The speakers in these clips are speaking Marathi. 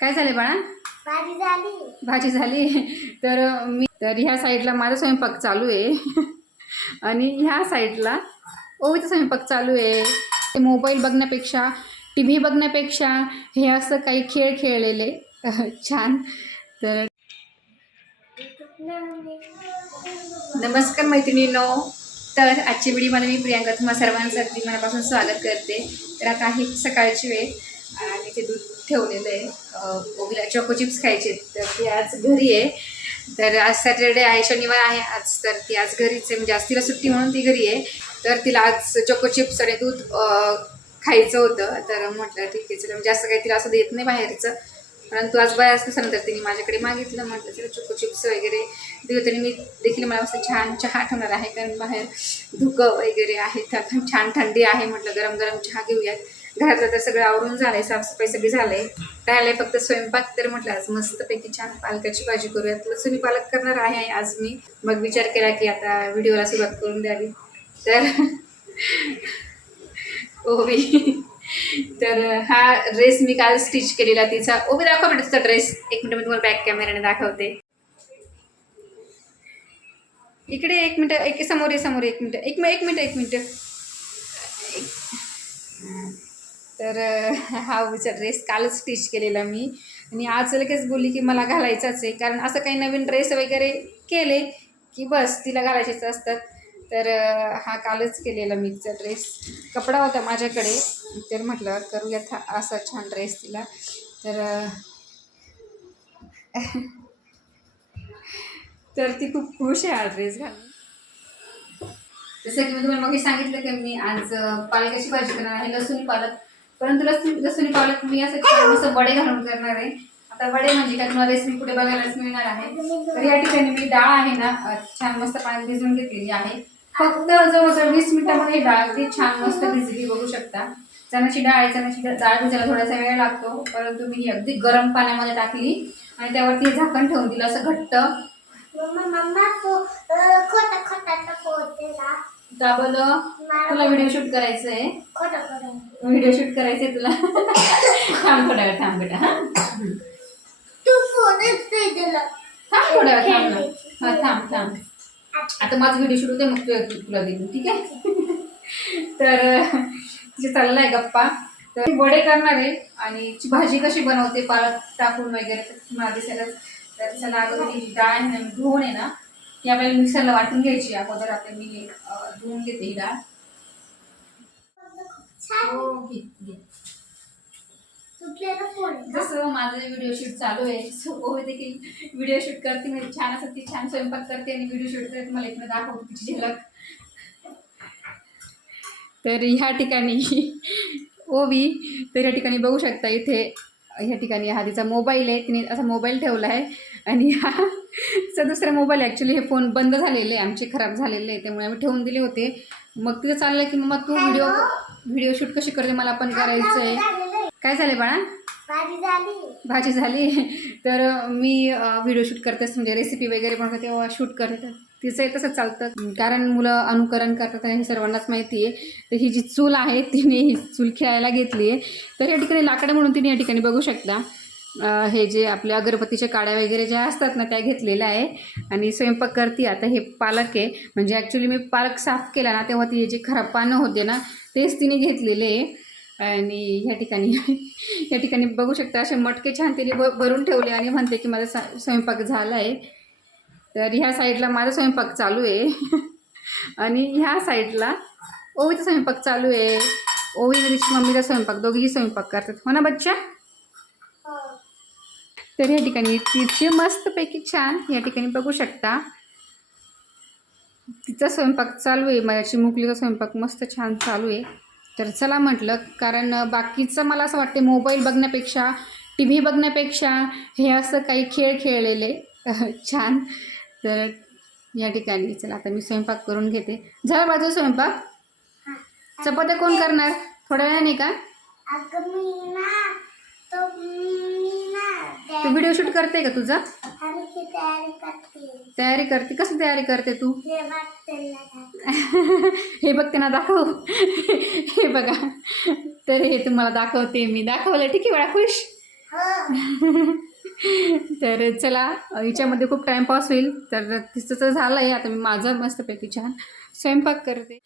काय झाले बाळा? भाजी झाली. तर ह्या साईडला माझा स्वयंपाक चालू आहे आणि ह्या साईडला ओवीचा स्वयंपाक चालू आहे. मोबाईल बघण्यापेक्षा, टी व्ही बघण्यापेक्षा हे असं काही खेळ खेळलेले छान. तर नमस्कार मैत्रिणींनो. तर आजची व्हिडिओमध्ये मी प्रियांका तुम्हा सर्वांचं अगदी मनापासून स्वागत करते. तर आता आहे सकाळची वेळ आणि ते दूध ठेवलेलं आहे. ओवीला चॉको चिप्स खायचे, तर ती आज घरी आहे. तर आज सॅटर्डे आहे, शनिवार आहे आज. तर ती आज घरीच आहे, म्हणजे आज तिला सुट्टी म्हणून ती घरी आहे. तर तिला आज चॉको चिप्स आणि दूध खायचं होतं. तर म्हटलं ठीक आहे, चला जास्त काही तिला असं देत नाही बाहेरचं, परंतु आज बऱ्याच दिवसानंतर तिने माझ्याकडे मागितलं. म्हटलं चला चॉको चिप्स वगैरे देऊ. तरी मी देखील मला असं छान चहा ठेवणार आहे, कारण बाहेर धुकं वगैरे आहे, तर छान थंडी आहे. म्हटलं गरम गरम चहा घेऊयात. घरातलं तर सगळं आवरून झालं आहे, साफसफाई सगळी झालं आहे, राहिलं आहे फक्त स्वयंपाक. तर म्हटलं आज मस्तपैकी छान पालकाची भाजी करूयात. लसूणी पालक करणार आहे आज मी. मग विचार केला की आता व्हिडिओला सुरुवात करून द्यावी. तर ओवी, तर हा ड्रेस मी काल स्टिच केलेला तिचा. ओवी दाखव बेटा तुझा ड्रेस. एक मिनिट मी तुम्हाला बॅक कॅमेराने दाखवते. इकडे एक मिनिट, समोर एक मिनिट. तर हा ओवीचा ड्रेस कालच स्टिच केलेला मी, आणि आज लगेच बोलली की मला घालायचाच आहे, कारण असं काही नवीन ड्रेस वगैरे केले की बस तिला घालायचेच असतात. तर हा कालच केलेला मी तिचा ड्रेस. कपडा होता माझ्याकडे, तर म्हटलं करूयात असा छान ड्रेस तिला. तर ती खूप खुश आहे हा ड्रेस घालून. जसं की मी तुम्हाला मग सांगितलं की मी आज पालकाची भाजी करणार आहे, लसूणी पालक. परंतु लसूणी पालक मी असं छान असं वडे घालून करणार आहे. आता वडे म्हणजे काय, तुम्हाला रेसिपी कुठे बघायलाच मिळणार आहे. तर या ठिकाणी मी डाळ आहे ना छान मस्त पाणी भिजवून घेतलेली आहे. फक्त जवळजवळ 20 मिनिटामध्ये डाळ ती छान मस्त भिजली, बघू शकता. चण्याची डाळ आहे, चण्याची डाळ भिजायला थोडासा वेळ लागतो, परंतु मी ही अगदी गरम पाण्यामध्ये टाकली आणि त्यावरती झाकण ठेवून दिलं असं घट्ट. दाबलं. तुला व्हिडिओ शूट करायचं आहे, व्हिडिओ शूट करायचंय तुला. थांब थोड्या वेळ, थांब बेटा. थांब थोड्या वेळ, थांब ना. हा थांब. आता माझं व्हिडिओ शूट होते, मग तुला देईन, ठीक आहे. तर तिचे चाललाय गप्पा. तर वडे करणार आहे आणि भाजी कशी बनवते पालक टाकून वगैरे तुम्हाला दिसेलच. तर चला अगोदर ही डाळ आहे ना धुवून आहे ना, ती आपल्याला मिक्सरला वाटून घ्यायची. अगोदर आता मी धुवून घेते ही डाळ. जसं माझं व्हिडिओ शूट चालू आहे, ओवी देखील व्हिडिओ शूट करते, म्हणजे छान असं ती छान स्वयंपाक करते आणि व्हिडिओ शूट करते. मला इकडे दाखवते तिची झलक. तर ह्या ठिकाणी ओवी, तर या ठिकाणी बघू शकता इथे ह्या ठिकाणी हा तिचा मोबाईल आहे, तिने असा मोबाईल ठेवला आहे. आणि हा दुसरा मोबाईल. ॲक्च्युली हे फोन बंद झालेले आहे आमचे, खराब झालेले आहे, त्यामुळे आम्ही ठेवून दिले होते. मग तिथं चाललं की मग तू व्हिडिओ शूट कशी करते, मला पण करायचं आहे. काय झाले बाळा? भाजी झाली. तर मी व्हिडिओ शूट करतेच, म्हणजे रेसिपी वगैरे बनवते तेव्हा शूट करते. तिचंही तसं चालतं, कारण मुलं अनुकरण करतात हे सर्वांनाच माहिती आहे. तर ही जी चूल आहे तिने ही चूल खेळायला घेतली आहे. तर या ठिकाणी लाकडं म्हणून तिने या ठिकाणी बघू शकता हे जे आपले अगरबत्तीच्या काड्या वगैरे ज्या असतात ना त्या घेतलेल्या आहे. आणि स्वयंपाक करते. आता हे पालक आहे, म्हणजे ॲक्च्युली मी पालक साफ केला ना तेव्हा ती जे खराब पानं होते ना तेच तिने घेतलेले आहे. आणि ह्या ठिकाणी बघू शकता असे मटके छान तिने भरून ठेवले आणि म्हणते की माझा स्वयंपाक झाला आहे. तर ह्या साईडला माझा स्वयंपाक चालू आहे आणि ह्या साईडला ओवीचा स्वयंपाक चालू आहे. ओवी आणि तिची मम्मीचा स्वयंपाक, दोघीही स्वयंपाक करतात, हो ना बच्चा? तर या ठिकाणी तिचे मस्तपैकी छान या ठिकाणी बघू शकता तिचा स्वयंपाक चालू आहे. माझ्या चिमुकलीचा स्वयंपाक मस्त छान चालू आहे. तर चला म्हटलं, कारण बाकीचं मला असं वाटते मोबाईल बघण्यापेक्षा, टी व्ही बघण्यापेक्षा हे असं काही खेळ खेळलेले छान. तर या ठिकाणी चला आता मी स्वयंपाक करून घेते. झाला बाजू स्वयंपाक? चपात्या कोण करणार थोड्या वेळाने का? तू व्हिडिओ शूट करते का तुझा? तयारी करते. कसं तयारी करते तू? हे बघ त्यांना दाखव. हे बघा, तर हे तुम्हाला दाखवते मी. दाखवलं ठीक आहे बाळा? खुश? तर चला, हिच्यामध्ये खूप टाईमपास होईल. तर तिचं तर झालं आहे. आता मी माझा मस्तपैकी छान स्वयंपाक करते.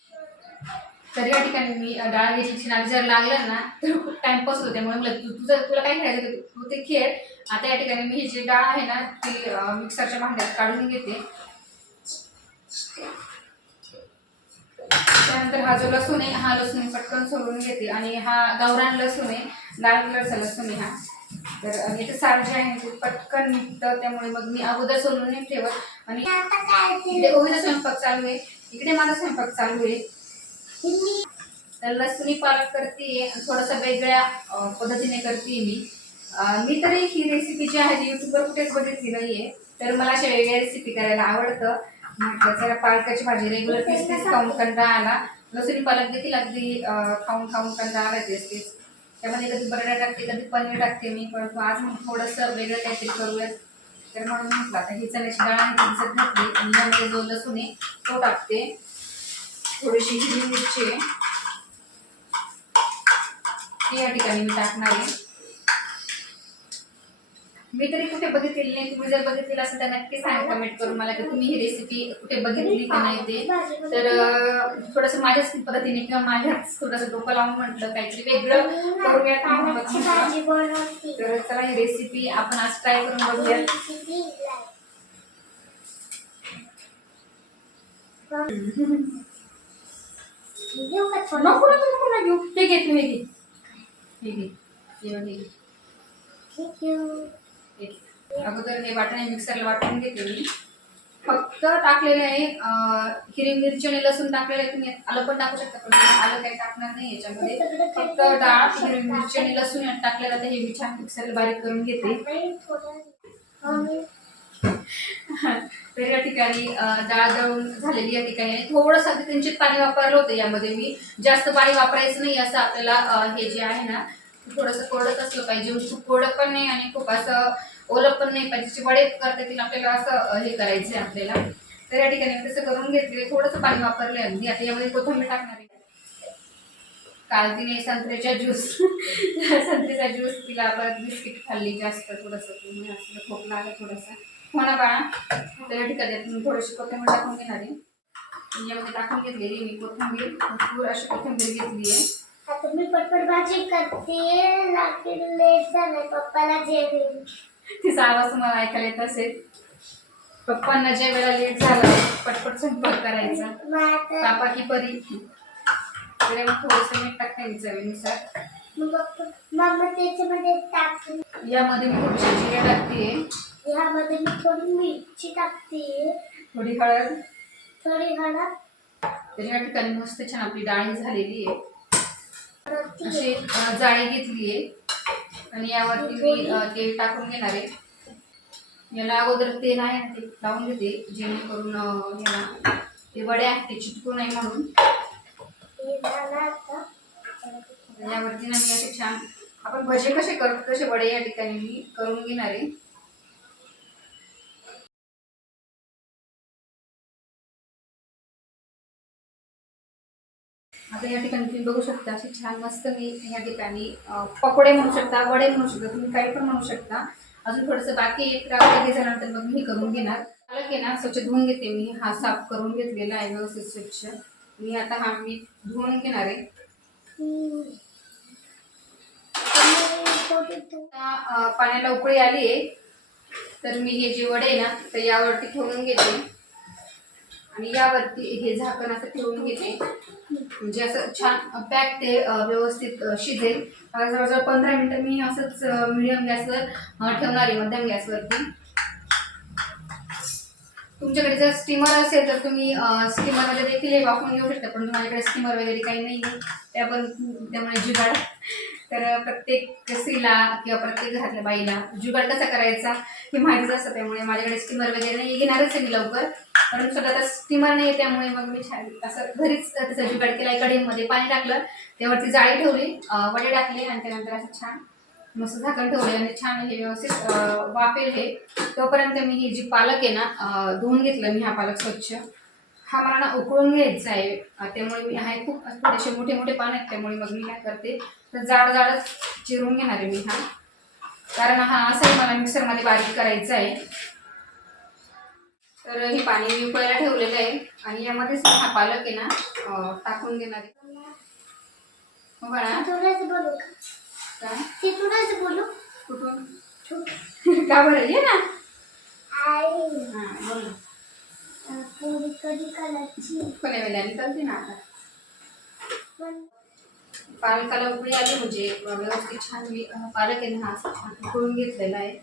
तर या ठिकाणी मी डाळ घेतली. नाग जर लागलं ना तर खूप टाईमपास होतो. त्यामुळे मला तुला काय खेळायचं तू ते खेळ. आता या ठिकाणी मी ही जी डाळ आहे ना ती मिक्सरच्या भांड्यात काढून घेते. त्यानंतर हा जो लसूण आहे, हा लसूण पटकन सोलून घेते. आणि हा गावरान लसूण आहे, लाल कलरचा लसूण आहे हा. तर याचं साल जे आहे ते पटकन निघतं. त्यामुळे मग मी अगोदर सोलून नाही ठेवत. आणि इकडे ओवीचा स्वयंपाक चालू आहे, इकडे माझा स्वयंपाक चालू आहे. तर लसूणी पालक करते, थोडंसं वेगळ्या पद्धतीने करते मी तरी ही रेसिपी जी आहे ती यूट्यूबवर कुठेच बघितली नाही आहे. तर मला अशा वेगळ्या रेसिपी करायला आवडतं. म्हटलं जरा पालकाची भाजी रेग्युलर तीच तीच खाऊन कंटाळा आला. लसूणी पालक देखील अगदी खाऊन खाऊन कंटाळा आला तेच तेच. त्यामध्ये कधी बटाटा टाकते, कधी पनीर टाकते मी. परंतु आज म्हणून थोडंसं वेगळं काहीतरी करूयात. तर म्हणून म्हटलं आता ही चण्याची डाळ आहे ती भिजत घातली आणि यामध्ये जो लसूण आहे तो टाकते. थोडीशी हिरवी मिरची आहे ती या ठिकाणी मी टाकणार आहे. मी तरी कुठे बघितलेली नाही, तुम्ही जर बघितलेलं असेल तर नक्की सांगा कमेंट करून मला की तुम्ही ही रेसिपी कुठे बघितली की नाही ते. तर थोडंसं माझ्याच पद्धतीने किंवा माझ्याच थोडंसं डोकं लावून म्हटलं काहीतरी वेगळं करूया. तर चला ही रेसिपी आपण आज ट्राय करून बघूया. नको नको घेऊ, हे घे तू, हे घे. अगोदर हे वाटणे मिक्सरला वाटून घेते मी. फक्त टाकलेलं आहे हिरवी मिरची आणि लसूण टाकलेलं आहे. तुम्ही आलं पण टाकू शकता, पण आलं काही टाकणार नाही याच्यामध्ये. फक्त डाळ, हिरवी मिरची आणि लसूण टाकलेलं आहे. हे मी छान मिक्सरला बारीक करून घेते. तर या ठिकाणी डाळ दळून झालेली या ठिकाणी थोडंसं किंचित पाणी वापरलं होतं यामध्ये मी. जास्त पाणी वापरायचं नाही असं आपल्याला. हे जे आहे ना थोडंसं कोरडच असलं पाहिजे, खूप कोरडं पण नाही आणि खूप असं ओलं पण नाही पाहिजे. वडे करता येतील आपल्याला असं हे करायचं आहे आपल्याला. तर या ठिकाणी तसं करून घेतले. थोडंसं पाणी वापरले अगदी. आता यामध्ये कोथिंबीर टाकणार आहे. काल तिने संत्र्याचा ज्यूस संत्र्याचा ज्यूस तिला परत बिस्किट खाल्ली जास्त थोडंसं. तुम्ही असं खोकला आला थोडासा हो ना बाळा. तर या ठिकाणी थोडीशी कोथिंबीर टाकून घेणार आहे. यामध्ये टाकून घेतलेली मी कोथिंबीर, भरपूर अशी कोथिंबीर घेतली आहे. आता मी पटपट भाजी करते, लागतील लेट झालंय पप्पाला जेवण. तिचा आवाज तुम्हाला ऐकायला येत असेल. पप्पांना ज्या वेळेला लेट झाला पटपट स्वयंपाक करायचा. पापा की परी. तर मग थोडंसं मीठ टाकते चवीनुसार. मग त्याच्यामध्ये टाकते. यामध्ये मी थोडीशी जिरे टाकते. यामध्ये मी थोडी मिरची टाकते, थोडी हळद. तर या ठिकाणी मस्त छान आपली डाळ झालेली आहे. अशी जाळी घेतली आहे आणि यावरती मी तेल टाकून घेणार आहे. याला अगोदर तेल आहे ना ते लावून घेते, जेणेकरून याला ते वडे आहेत ते चिटकू नये म्हणून. यावरती ना मी असे छान आपण भजे कसे करतो तसे वडे या ठिकाणी मी करून घेणार आहे. आता या ठिकाणी तुम्ही बघू शकता असे छान मस्त मी या ठिकाणी पकोडे म्हणू शकता, वडे म्हणू शकता, तुम्ही काही पण म्हणू शकता. अजून थोडंसं बाकी एक रात्री झाल्यानंतर मग मी हे करून घेणार. पालक आहे ना स्वच्छ धुवून घेते मी. हा साफ करून घेतलेला आहे व्यवस्थित स्वच्छ. मी आता हा मी धुवून घेणार आहे. पाण्याला उकळी आली आहे तर मी हे जे वडे आहे ना तर यावरती ठेवून घेते आणि यावरती हे झाकण असं ठेवून घेते. म्हणजे असं छान पॅक ते व्यवस्थित शिजेल. जवळजवळ 15 मिनिटं मी असंच मिडियम गॅसवर ठेवणार आहे, मध्यम गॅसवरती. तुमच्याकडे जर स्टीमर असेल तर तुम्ही स्टीमरमध्ये देखील हे वापरून घेऊ शकता, पण माझ्याकडे स्टीमर वगैरे काही नाही आहे त्यामुळे जुगाड. तर प्रत्येक स्त्रीला किंवा प्रत्येक घरातल्या बाईला जुगाड कसा करायचा हे माहितीच असतं. त्यामुळे माझ्याकडे स्टीमर वगैरे नाही, घेणारच आहे मी लवकर. पण सध्या आता स्टीमर नाही आहे त्यामुळे मग मी छान असं घरीच त्याचा जुगाड केला. कढईमध्ये पाणी टाकलं, त्यावरती जाळी ठेवली, वडे टाकले आणि त्यानंतर असं छान मस्त झाकण ठेवले आणि छान हे व्यवस्थित वाफेल हे. तोपर्यंत मी ही जी पालक आहे ना धुवून घेतलं मी. हा पालक स्वच्छ हा मला ना उकळून घ्यायचा आहे. त्यामुळे मी आहे खूप थोडेसे मोठे मोठे पान आहेत त्यामुळे मग मी काय करते तर जाड जाडच चिरून घेणार आहे मी. हा कारण हा असंही मला मिक्सरमध्ये बारीक करायचं आहे. तर हे पाणी मी उकळायला ठेवलेलं आहे आणि यामध्येच हा पालक आहे ना टाकून देणार आहे. हो बाळा. तिथूनच बोलू का? काय? तिथूनच बोलू. कुठून? का बरं ये ना. आई हां बोल ना. पोळी कधी करायची? कोण्या वेळेला करते ना आता. पण पालकाला उकळी आली म्हणजे व्यवस्थित छान मी पालक आहे ना हा असं छान उकळून घेतलेला आहे.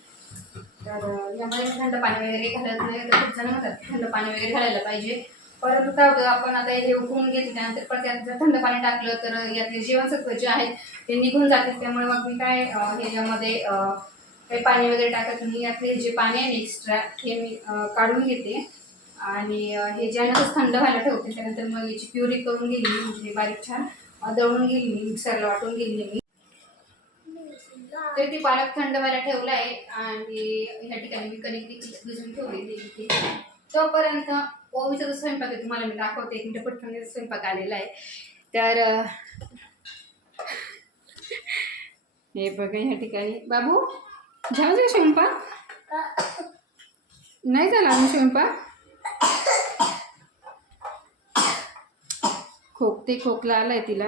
तर यामध्ये थंड पाणी वगैरे घालत नाही. तर खूप जण म्हणतात थंड पाणी वगैरे घालायला पाहिजे. परंतु काय होतं आपण आता हे उकळून घेतल्यानंतर परत त्यात जर थंड पाणी टाकलं तर यातले जीवनसत्व जे आहेत ते निघून जातील. त्यामुळे मग मी काय ह्याच्यामध्ये काही पाणी वगैरे टाकत नाही. यातले जे पाणी आहे एक्स्ट्रा हे मी काढून घेते आणि हे ज्यानंतर थंड व्हायला ठेवते. त्यानंतर मग याची प्युरी करून गेली म्हणजे बारीक छान दळून गेली मी मिक्सरला वाटून गेली मी. तर ती पालक थंड व्हायला ठेवला आहे आणि ह्या ठिकाणी मी कणिक देखील भिजून ठेवलेली. तोपर्यंत ओवीचा जो स्वयंपाक आहे तुम्हाला मी दाखवते. एक मिनिट पटकन स्वयंपाक आलेला आहे. तर हे बघा ह्या ठिकाणी बाबू झाला का स्वयंपाक? नाही झाला अजून स्वयंपाक. खोकला आलाय तिला.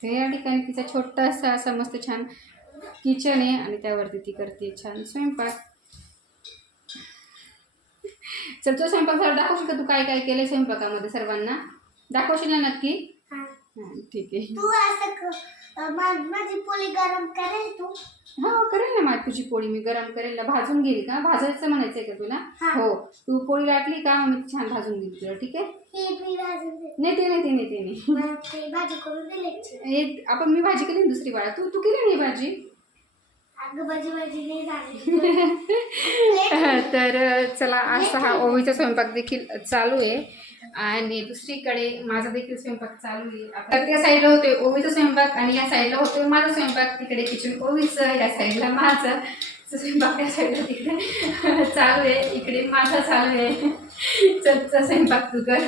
तर या ठिकाणी तिचा छोटासा असा मस्त छान किचन आहे आणि त्यावरती ती करते छान स्वयंपाक. चल तो स्वयंपाक सर दाखवशील का तू काय काय केलंय स्वयंपाकामध्ये सर्वांना दाखवशील ना नक्की. ठीक आहे. तू असं माझी पोळी गरम करेल तू? हो करेल ना. माझी तुझी पोळी मी गरम करेल. भाजून घेईल का? भाजायचं म्हणायचंय का तुला? हो तू पोळी लाटली का मी छान भाजून घेईल तुला. ठीक आहे. नाही ते भाजी करून दिली. आपण मी भाजी केली दुसरी बाळा. तू केली नाही भाजी. भाजी नाही झाली. तर चला असा हा ओवीचा स्वयंपाक देखील चालू आहे आणि दुसरीकडे माझा देखील स्वयंपाक चालू आहे. आता त्या साईडला होतोय ओवीचा स्वयंपाक आणि या साईडला होतोय माझा स्वयंपाक. तिकडे किचन ओवीचं, या साईडला माझं स्वयंपाक, त्या साईडला तिकडे चालू आहे. इकडे माझा चालू आहे. चलचा स्वयंपाक तू कर.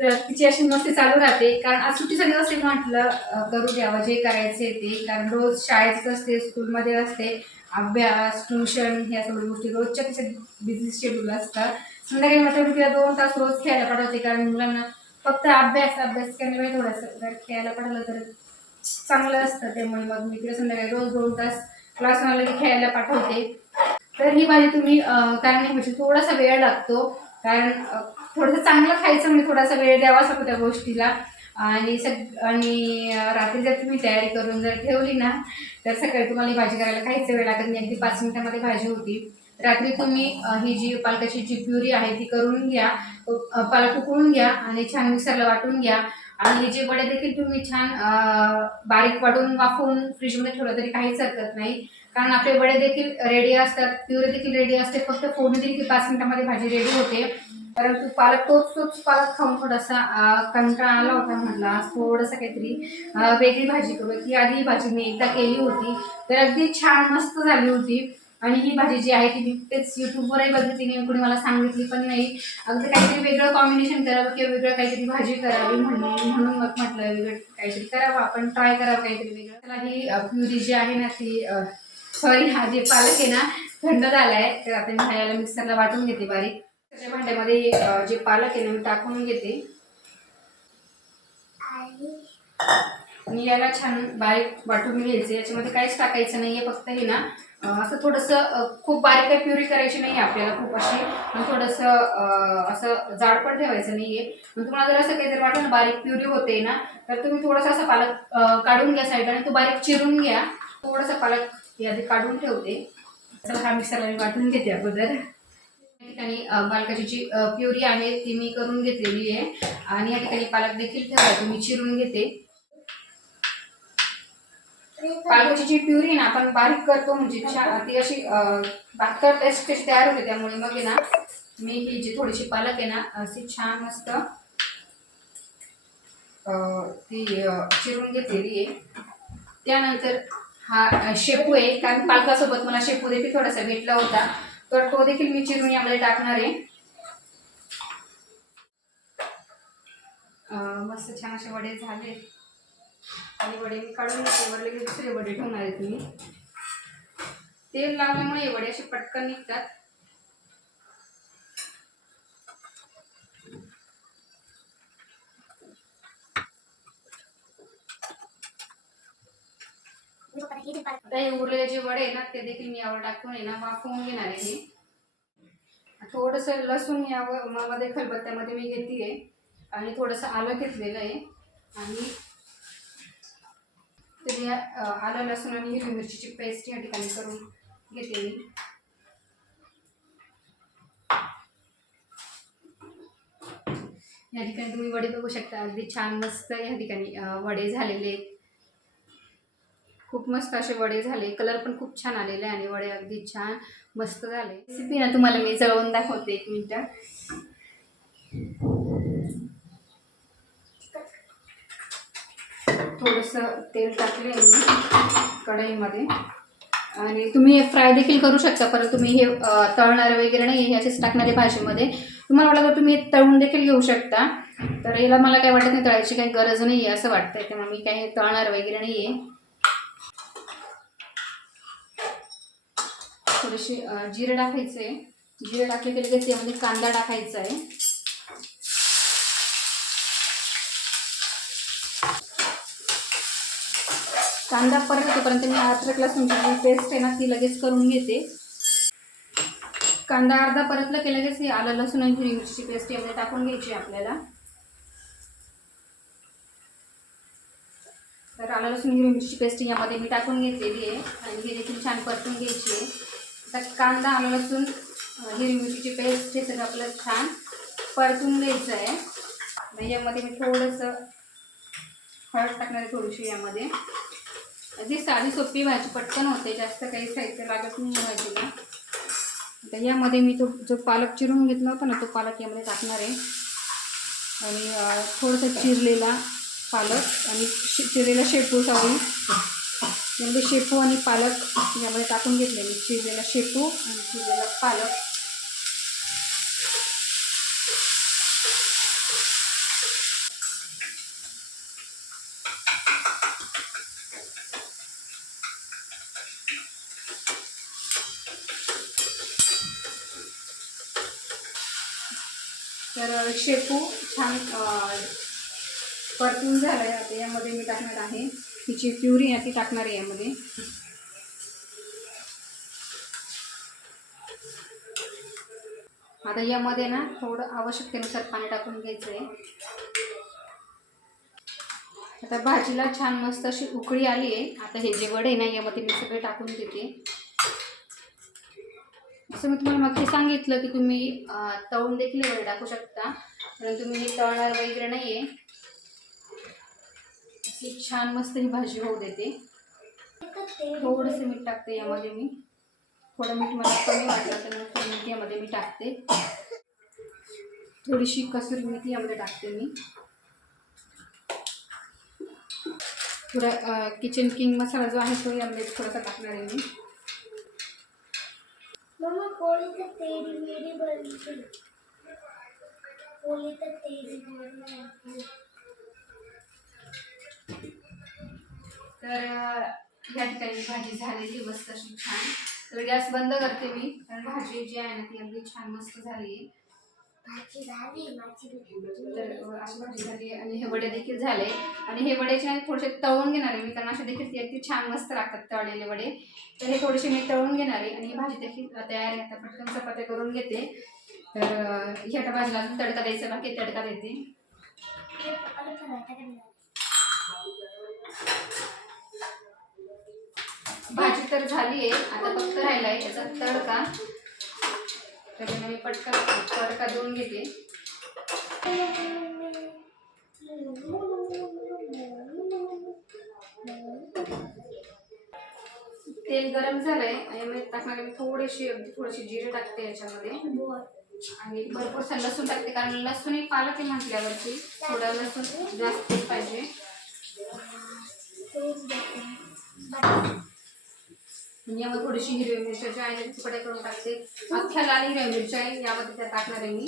तर तिची अशी मस्ती चालू राहते कारण आज सुट्टीचा दिवस आहे म्हटलं करू द्यावं जे करायचे ते. कारण रोज शाळेत असते, स्कूलमध्ये असते, अभ्यास ट्युशन ह्या सगळ्या गोष्टी रोजच्या तिच्या बिझी शेड्यूल असतात. संध्याकाळी म्हटलं तिला 2 तास रोज खेळायला पाठवते कारण मुलांना फक्त अभ्यास केल्यामुळे थोडंसं जर खेळायला पाठवलं तर चांगलं असतं. त्यामुळे मग मी तिला संध्याकाळी रोज 2 तास क्लासला आलं की खेळायला पाठवते. तर ही भाजी तुम्ही कारण म्हणजे थोडासा वेळ लागतो कारण थोडंसं चांगलं खायचं म्हणजे थोडासा वेळ द्यावाच लागतो त्या गोष्टीला. आणि रात्री जर तुम्ही तयारी करून जर ठेवली ना तर सकाळी तुम्हाला ही भाजी करायला काहीच वेळ लागत नाही. अगदी 5 मिनिटामध्ये भाजी होती. रात्री तुम्ही ही जी पालकाची जी प्युरी आहे ती करून घ्या. पालक उकळून घ्या आणि छान मिक्सरला वाटून घ्या. आणि हे जे वडे देखील तुम्ही छान बारीक वाटून वाफवून फ्रीजमध्ये ठेवलं तरी काहीच हरकत नाही कारण आपले वडे देखील रेडी असतात, प्युरी देखील रेडी असते. फक्त फोडणी दिली की 5 मिनिटामध्ये भाजी रेडी होते. परंतु पालक तोच पालक खाऊन थोडासा कंटाळा आला होता. म्हटलं आज थोडंसं काहीतरी वेगळी भाजी करू. ही आधी ही भाजी मी एकदा केली होती तर अगदी छान मस्त झाली होती. आणि ही भाजी जी आहे ती मी तेच यूट्यूबवरही बघितली नाही, कोणी मला सांगितली पण नाही. अगदी काहीतरी वेगळं कॉम्बिनेशन करावं किंवा वेगळं काहीतरी भाजी करावी म्हणून मग म्हटलं वेगळं काहीतरी करावं, आपण ट्राय करावं काहीतरी वेगळं. त्याला ही प्युरी जी आहे ना ती सॉरी हा जे पालक आहे ना थंड झाला आहे तर आता मी ह्याला मिक्सरला वाटून घेते बारीक. त्याच्या भांड्यामध्ये जे पालक आहे ना मी टाकून घेते आणि याला छान बारीक वाटून घ्यायचे. याच्यामध्ये काहीच टाकायचं नाही आहे. फक्त हे ना असं थोडंसं खूप बारीक काही प्युरी करायची नाही आहे आपल्याला खूप अशी आणि थोडंसं असं जाड पण ठेवायचं नाही आहे. मग तुम्हाला जर असं काहीतरी वाटलं ना बारीक प्युरी होते ना तर तुम्ही थोडासा असा पालक काढून घ्या साईडला आणि तो बारीक चिरून घ्या. थोडासा पालक याआधी काढून ठेवते. तर हा मिक्सरला मी वाटून घेते अगोदर. या ठिकाणी पालकाची जी प्युरी आहे ती मी करून घेतलेली आहे आणि या ठिकाणी पालक देखील ठेवायचं मी चिरून घेते. पालकाची जी प्युरी ना आपण बारीक करतो म्हणजे ती अशी पातळ टेस्ट तयार होते. त्यामुळे मग आहे ना मी ही जी थोडीशी पालक आहे ना अशी छान मस्त ती चिरून घेतलेली आहे. त्यानंतर हा शेपू आहे कारण पालकासोबत मला शेपू देखील थोडासा भेटला होता तर तो देखील मी चिरून यामध्ये टाकणार आहे. मस्त छान असे वडे झाले आणि वडे मी काढून घेते. वर लगेच दुसरे वडे ठेवणार आहे तुम्ही. तेल लावल्यामुळे हे वडे असे पटकन निघतात. आता हे उरलेले जे वडे आहे ना ते देखील मी यावर टाकून आहे ना वाफवून घेणार आहे. हे थोडंसं लसूण यावर मध्ये खलबत्त्यामध्ये मी घेते आणि थोडंसं आलं घेतलेलं आहे आणि ते आलं लसूण आणि हिरवी मिरचीची पेस्ट या ठिकाणी करून घेते मी. या ठिकाणी तुम्ही वडे बघू शकता, अगदी छान मस्त या ठिकाणी वडे झालेले आहेत. खूप मस्त असे वडे झाले, कलर पण खूप छान आलेले आणि वडे अगदी छान मस्त झाले. रेसिपी ना तुम्हाला मी जळवून दाखवते, 1 मिनिट. थोडंसं तेल टाकले मी कढईमध्ये आणि तुम्ही हे फ्राय देखील करू शकता, परंतु तुम्ही हे तळणार वगैरे नाही, हे असेच टाकणारे भाजीमध्ये. तुम्हाला वाटलं तर तुम्ही तळून देखील घेऊ शकता. तर याला मला काय वाटत नाही, तळायची काही गरज नाही आहे असं वाटतंय, त्यामुळे मी काही तळणार वगैरे नाही आहे. थोडेसे जिरे टाकायचे आहे. जिरे टाकले की लगेच यामध्ये कांदा टाकायचा आहे. कांदा परतेपर्यंत मी अद्रक लसूणची जी पेस्ट आहे ना ती लगेच करून घेते. कांदा अर्धा परतला की लगेच हे आलं लसूण आणि हिरवी मिरचीची पेस्ट यामध्ये टाकून घ्यायची आपल्याला. तर आलं लसूण हिरवी मिरची पेस्ट यामध्ये मी टाकून घेतलेली आहे आणि हे देखील छान परतून घ्यायची आहे. आता कांदा आलं लसूण हिरवी मिरचीची पेस्ट हे सगळं आपलं छान परतून घ्यायचं आहे. यामध्ये मी थोडंसं हळद टाकणार आहे, थोडीशी यामध्ये. अगदी साधी सोपी भाजी पटकन होते, जास्त काही साहित्य लागत नाही भाजीला. आता यामध्ये मी जो पालक चिरून घेतला होता ना तो पालक यामध्ये टाकणार आहे आणि थोडंसं चिरलेला पालक आणि चिरलेला शेपू सॉरी यामध्ये शेपू आणि पालक यामध्ये टाकून घेतले मी. चिरलेला शेपू आणि चिरलेला पालक. तर शेपू छान परतून झालं आहे. आता यामध्ये मी टाकणार आहे तिची प्युरी आहे ती टाकणार आहे यामध्ये. आता यामध्ये ना थोडं आवश्यकतेनुसार पाणी टाकून घ्यायचं आहे. आता भाजीला छान मस्त अशी उकळी आली आहे. आता हे जे वडे ना यामध्ये मी सगळे टाकून देते. असं मी तुम्हाला मागे सांगितलं की तुम्ही तळून देखील वडे टाकू शकता, परंतु मी हे तळणार वगैरे नाही आहे. अशी छान मस्त ही भाजी होऊ देते. थोडंसं मीठ टाकते यामध्ये मी. थोडं मीठ मला कमी वाटलं तर मग थोडं मीठ यामध्ये मी टाकते. थोडीशी कसुरी मेथी यामध्ये टाकते मी. थोडा किचन किंग मसाला जो आहे तो यामध्ये थोडासा टाकणार आहे मी. मम्मा पोळी तर तेरी मेरी बनते. पोळी तर तेरी बनते. तर या ठिकाणी भाजी झालेली मस्त अशी छान. तर गॅस बंद करते मी, कारण भाजी जी आहे ना ती अगदी छान मस्त झाली. भाजी झाली माझी. तर अशी भाजी झाली आणि हे वडे देखील झाले आणि हे वडेचे थोडेसे तळून घेणार आहे मी, कारण असे देखील ती अगदी छान मस्त लागतात तळलेले वडे. तर हे थोडेसे मी तळून घेणार आहे आणि ही भाजी देखील तयार आहे. आता पटकन चपात्या करून घेते. तर ह्या भाजीला अजून तडका द्यायचा बाकी, तडका देते. भाजी तर झाली आहे, आता फक्त राहिला आहे याचा तडका. त्याच्यामुळे मी पटकन तडका देऊन घेते. तेल गरम झालंय आणि टाकणार मी थोडीशी जिरे टाकते याच्यामध्ये आणि भरपूर लसूण टाकते, कारण लसूण एक पालक आहे म्हटल्यावरती थोडा लसूण जास्त पाहिजे. यामध्ये थोडीशी हिरवी मिरची आहे तुकडे करून टाकते. अख्ख्या लाल हिरव्या मिरच्या आहे यामध्ये त्या टाकणार आहे मी.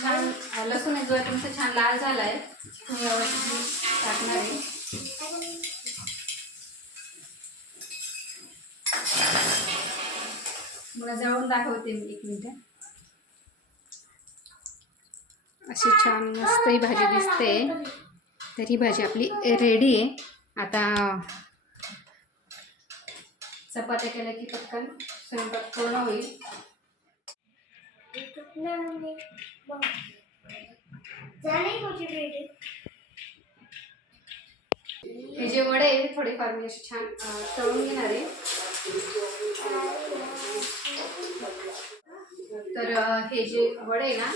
छान लसूण जो आहे तुमचा छान लाल झाला आहे. तुम्ही यावरती टाकणार आहे. मला जवळून दाखवते मी 1 मिनिट. अशी छान मस्त ही भाजी दिसते. तर ही भाजी आपली रेडी आहे. आता चपात्या केल्या की पटकन स्वयंपाक पूर्ण होईल. हे जे वडे आहे थोडेफार मी असे छान तळून घेणार आहे. तर हे जे वडे आहे ना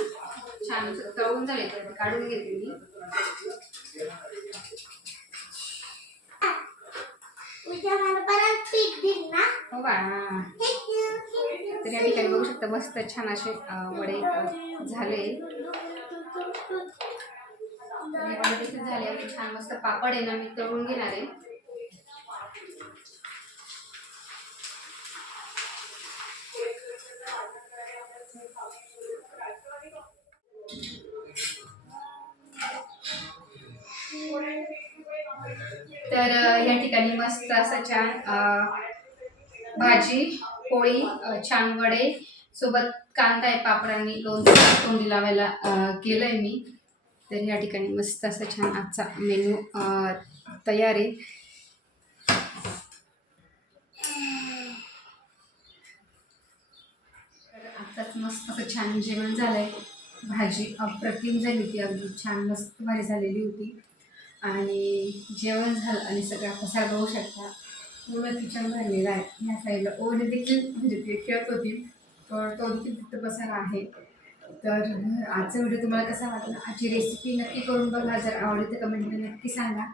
छान तळून झाले तर काढून घेते मी. हो बा. तर या ठिकाणी बघू शकता मस्त छान असे वडे झाले. वडे देखील झाले. छान मस्त पापड आहे ना मी तळून घेणार आहे. तर या ठिकाणी मस्त असं छान भाजी पोळी छान वडे सोबत कांदा आहे पापडांनी लोणचं तोंडी लावायला केलंय मी. तर या ठिकाणी मस्त असं छान आजचा मेनू तयार आहे. तर आत्ताच मस्त असं छान जेवण झालंय. भाजी अप्रतिम झाली होती. अगदी छान मस्त भाजी झालेली होती. आणि जेवण झालं आणि सगळा पसार बघू शकता पूर्ण किचन भरलेला आहे. ह्या साईडला ओढे देखील म्हणजे ते खेळत होती तर तो देखील तिथं पसारा आहे. तर आजचा व्हिडिओ तुम्हाला कसा वाटला. आजची रेसिपी नक्की करून बघा. जर आवडली तर कमेंटमध्ये नक्की सांगा.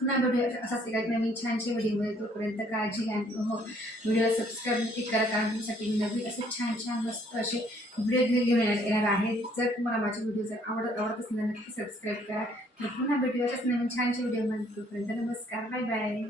पुन्हा व्हिडिओ असाच एका नवीन छानशे व्हिडिओमध्ये. तोपर्यंत काळजी घ्या. हो व्हिडिओला सबस्क्राईब नक्की करा कारण तुमच्यासाठी मी नवीन असे छान छान मस्त असे व्हिडिओ घेऊन येणार आहे. जर तुम्हाला माझे व्हिडिओ जर आवडत असेल तर नक्की सबस्क्राईब करा. पुन्हा भेटूया अशाच नवीन छानशे व्हिडिओमध्ये. तोपर्यंत नमस्कार. Bye bye.